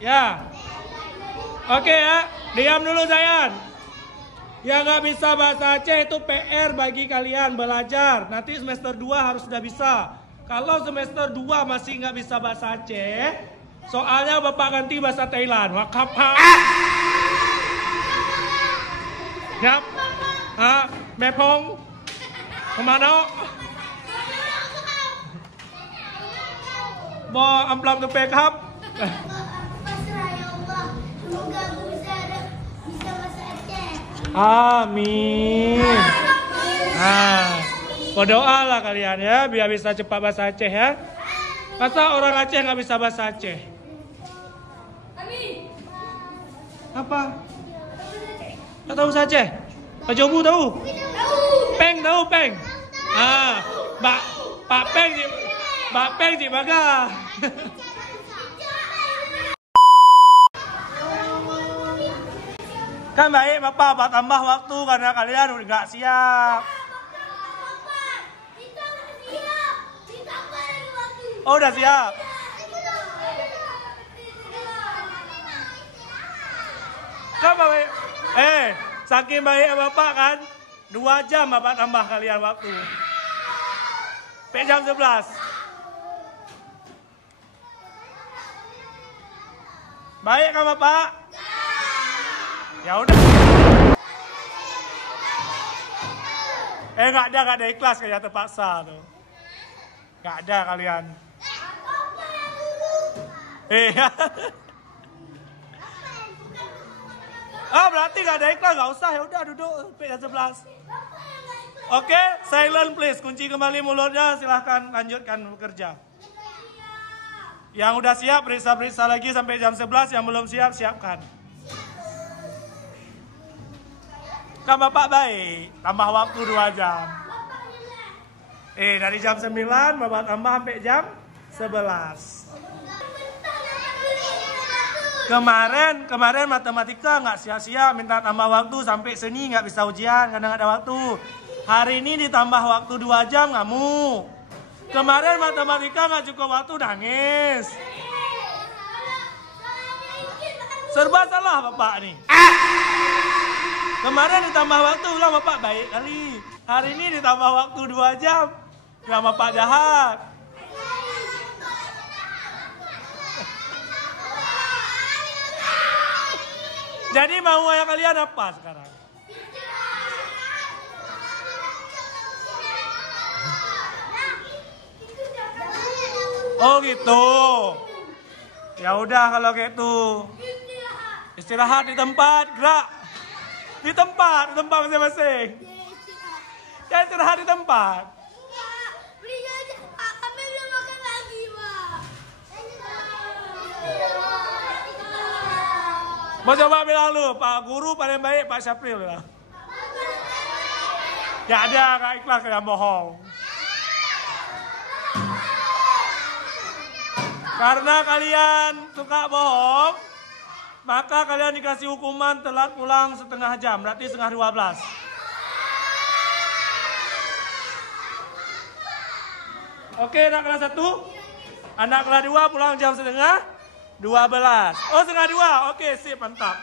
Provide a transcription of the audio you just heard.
Ya. Oke ya, diam dulu Zayan. Yang nggak bisa bahasa Aceh itu PR bagi kalian belajar. Nanti semester 2 harus sudah bisa. Kalau semester 2 masih nggak bisa bahasa Aceh, soalnya Bapak ganti bahasa Thailand. Wakap ha. Yap. Mepong. Kemana? Bo amplam tupe kap. Amin. Nah, berdoa lah kalian ya, biar bisa cepat bahasa Aceh ya. Masa orang Aceh nggak bisa bahasa Aceh? Apa? Nggak tahu bahasa Aceh? Pak Jobu tahu? Peng tahu Peng? Pak Peng di Baga. Kan baik Bapak tambah waktu karena kalian udah nggak siap. Oh udah siap. Kan baik. Saking baik Bapak kan 2 jam Bapak tambah kalian waktu. Sampai jam 11. Baik kan Bapak? Ya udah. Nggak ada ikhlas kayak terpaksa tuh. Nggak ada kalian. Berarti nggak ada ikhlas, nggak usah. Ya udah duduk sampai jam 11. Oke, silent please. Kunci kembali mulutnya, silahkan lanjutkan bekerja. Yang udah siap, periksa-periksa lagi sampai jam 11. Yang belum siap, siapkan. Kan Bapak baik, tambah waktu 2 jam. Dari jam 9 Bapak tambah sampai jam 11. Kemarin matematika nggak sia-sia minta tambah waktu sampai seni nggak bisa ujian karena nggak ada waktu. Hari ini ditambah waktu 2 jam ngamuk. Kemarin matematika nggak cukup waktu nangis. Serba salah Bapak nih. Kemarin ditambah waktu bilang Bapak baik kali. Hari ini ditambah waktu 2 jam. Bilang Bapak jahat. Jadi mau ayah kalian apa sekarang? Oh gitu. Ya udah kalau kayak itu. Istirahat di tempat, gerak. Di tempat masing-masing. Ya istirahat di tempat. Kami belum makan lagi, Pak. Mau coba bilang lu, Pak Guru paling baik Pak Syapril lah. Ya ada, gak ikhlas kalian bohong. Karena kalian suka bohong, maka kalian dikasih hukuman telat pulang setengah jam, berarti setengah 12. Oke, anak kelas 1. Anak kelas 2 pulang jam setengah 12. Oh, setengah 2. Oke, sip, mantap.